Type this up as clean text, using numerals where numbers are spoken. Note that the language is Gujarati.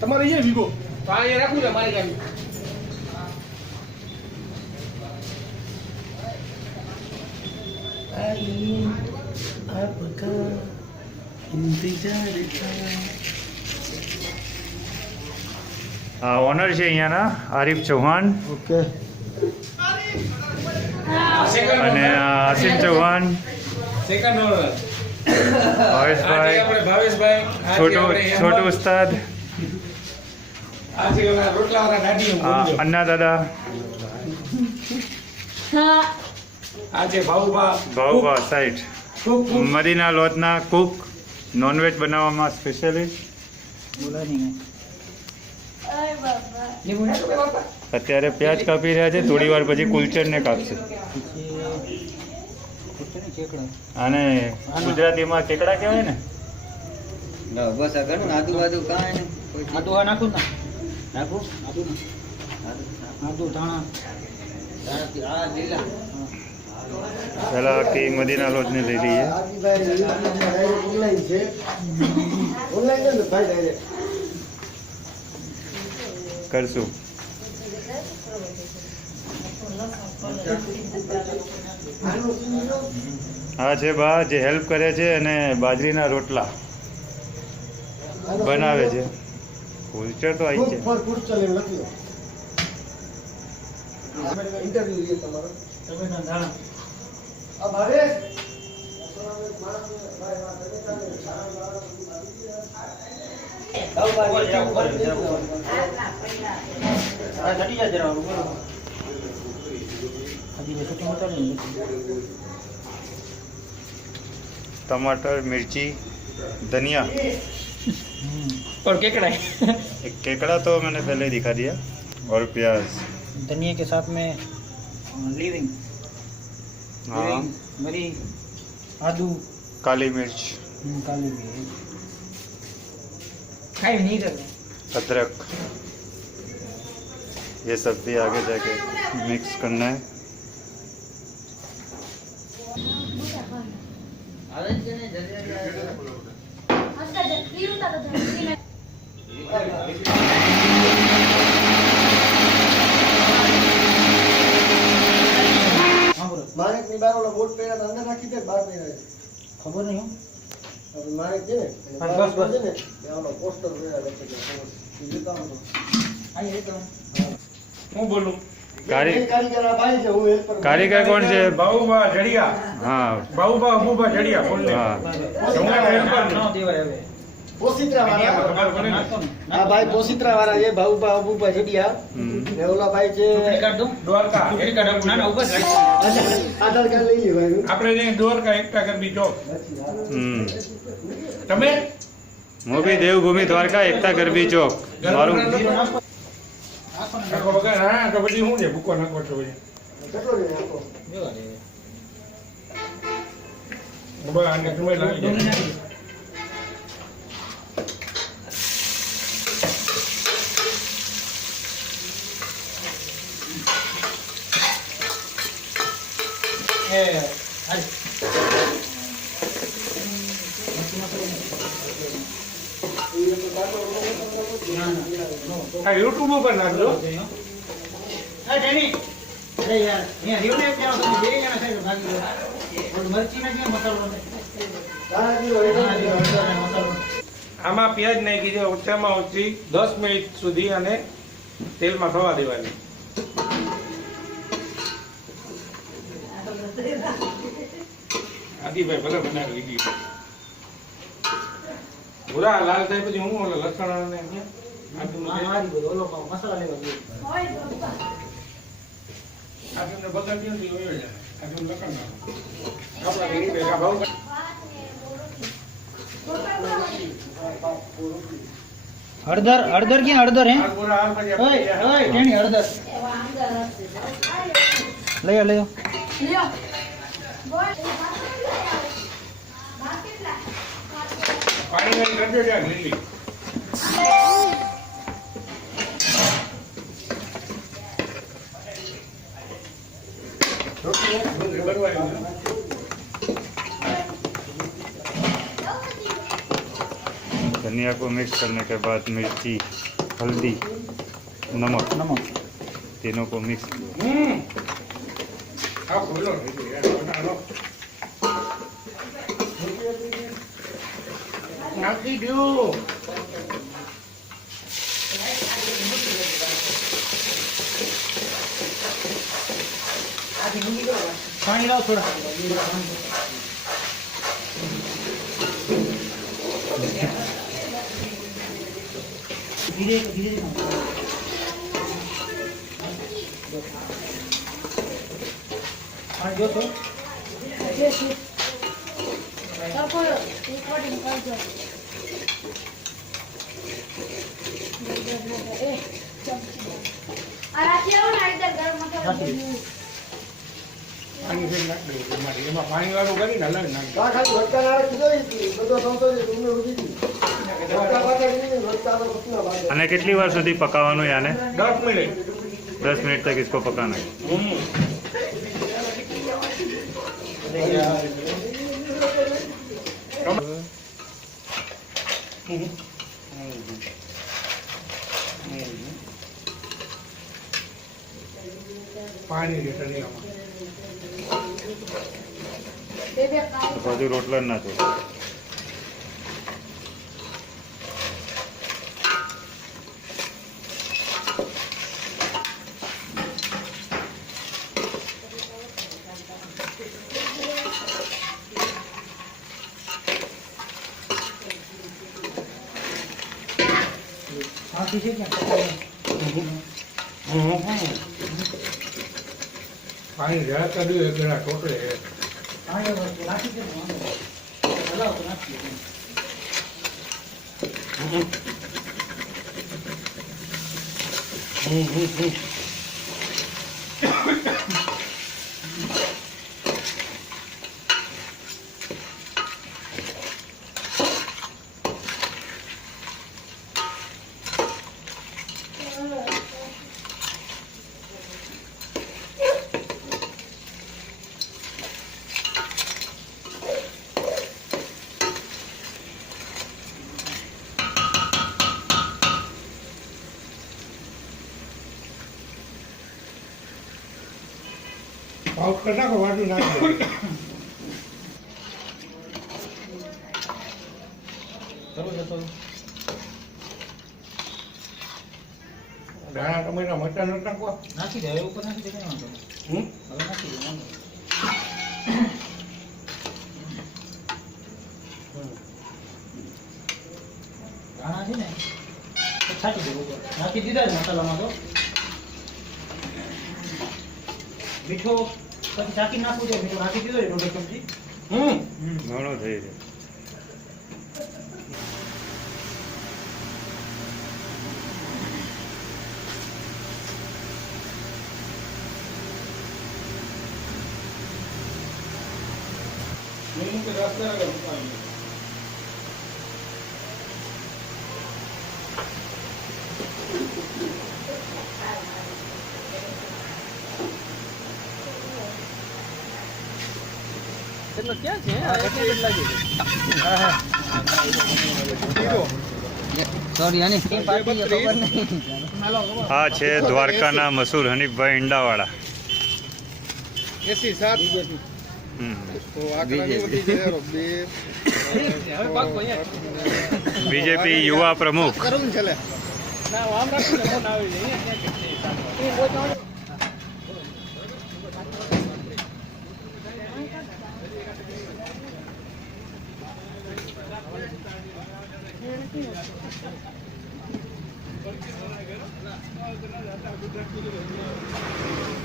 તમારે અહીંયા વીગો તો અહીંયા રાખું ને મારી ગાડી आपका इंतजार था। ઓનર છે અહીંયાના આરિફ ચૌહાણ ઓકે અને આસિમ ચૌહાણ સેકન્ડ ઓનર ભાવેશભાઈ આપણે ભાવેશભાઈ છોટુ ઉસ્તાદ આજે રોટલા વાળા દાદી અન્ના દાદા આજે ભાઉભા સાઈડ મદીના લોટના કુક નોનવેજ બનાવવામાં સ્પેશિયલિસ્ટ અત્યારે પ્યાજ કાપી રહ્યા છે થોડી વાર પછી કુલચરને કાપશે અને ગુજરાતીમાં કેકડા કહેવાય ને બસ આ ઘણું આદુ બાદુ કાંઈ આદુ આ નાખું ના નાખું આદુ ધાણા આ લીલા પહેલા આખી મદીના લોટને લઈ લઈએ કરશું હા છે બા જે હેલ્પ કરે છે અને બાજરીના રોટલા બનાવે છે કુલચર તો આવી છે टमाटर मिर्ची धनिया और केकड़ा एक केकड़ा तो मैंने पहले ही दिखा दिया और प्याज धनिया के साथ में लीविंग हाँ मरी आदू काली मिर्च काली मिर्च खाई नहीं रहे अदरक ये सब भी आगे जाके मिक्स करना है માણેક ની બાર ઓલા બોટ પહેર્યા અંદર રાખી દે બાર પહેર્યા खबर नहीं हो હવે માણેક છે ને બસ બસ ને ઓલો પોસ્ટર જોયા હું બોલું કારીગર આ ભાઈ છે હું હેલ્પર कारीगर कौन से બાઉબા જડિયા हाँ બાઉબા અબુબા જડિયા બોલ हाँ હું હેલ્પર ना देवाय હવે પોસિત્રા વાળા આ ભાઈ પોસિત્રા વાળા છે બાઉબા અબુબા જડિયા ને ઓલા ભાઈ છે કાઢ દો દ્વારકા ના ના ઉપર રાખ આધાર કાર્ડ લઈ લે ભાઈ આપણે જે દ્વારકા એકતા કરવી ચોક તમે હું બી દેવભૂમિ દ્વારકા એકતા ગરબી ચોક મારું નાખો વગર હા તો પછી શું છે ભૂકો નાખો છો પછી કેટલો રે આપો બસ આને સમય લાગી જાય એ હાલ આ યુટ્યુબ ઉપર નાખજો અરે ટેની અરે યાર અહીંયા રીવ ને ક્યાં તમે બે જણા થાય ભાગી ગયો ઓલ મરચી ના ક્યાં મસાલો મસાલો આમાં પ્યાજ નાખી દો ઓછામાં ઓછી 10 મિનિટ સુધી અને તેલમાં થવા દેવાની આદિભાઈ ભલે બનાવી લીધી પૂરા લાલ થાય પછી હું ઓલા લસણ અને મારી બધો ઓલો મસાલા લેવા ગયો આદમને બગાડ્યો નથી હોય જાય આદમ લસણ આપણા ગરીબ ભેગા ભાવ હળદર હળદર ક્યાં હળદર હે આ પૂરા હાલ પછી ઓય ઓય ટેણી હળદર લયો લયો પાણી વાળી કરજો ત્યાં લીલી धनिया को मिक्स करने के बाद मिर्ची, हल्दी, नमक तीनों को मिक्स નાખી દો. પાણી લાવ થોડા ધીરે ધીરે પાણી જોશો પાણી ફેર નાખી દો એમાંથી. એમાં પાણી વાળું કરીને હલાવી નાખી. આ ખાલી વટકા નાળે કીધો ઈ બધો સંતો છે તમને ઉડી દીધી વટકા પાછા કીધી વટકા તો પતલા ભાગે અને કેટલી વાર સુધી પકાવવાનું યાને 10 મિનિટ. 10 मिनट तक इसको पकाना है। પાણી રેટની तो बाजू रोटला ना तो હા પીછે ક્યાં પાણી જરા કર્યું એક ગણા ટોટલે પાણી નાખી દે હલાવ તો નાખી દે પાઉચ કરી નાખો વાટું નાખી દો. ચલો જતો દાણા ટમેટા મરચાં નથી નાખવા. નાખી દે હવે ઉપર નાખી દે કઈ વાંધો નહીં. હવે નાખી દે વાંધો નહીં. દાણા છે ને તો છાંટી દે ઉપર નાખી દીધા જ મસાલામાં તો મીઠો પછી ચાકી નાખવું છે મીઠો નાખી દીધો છે 1.5 ચમચી ઘણો થઈ જાય લીંબુ કે રસ લગાવો પાણી. સોરી આની કેમ પાર્ટી છે ખબર નહીં. આ છે દ્વારકાના મશહૂર હનીફભાઈ ઈંડાવાળા બીજેપી યુવા પ્રમુખ Thank you.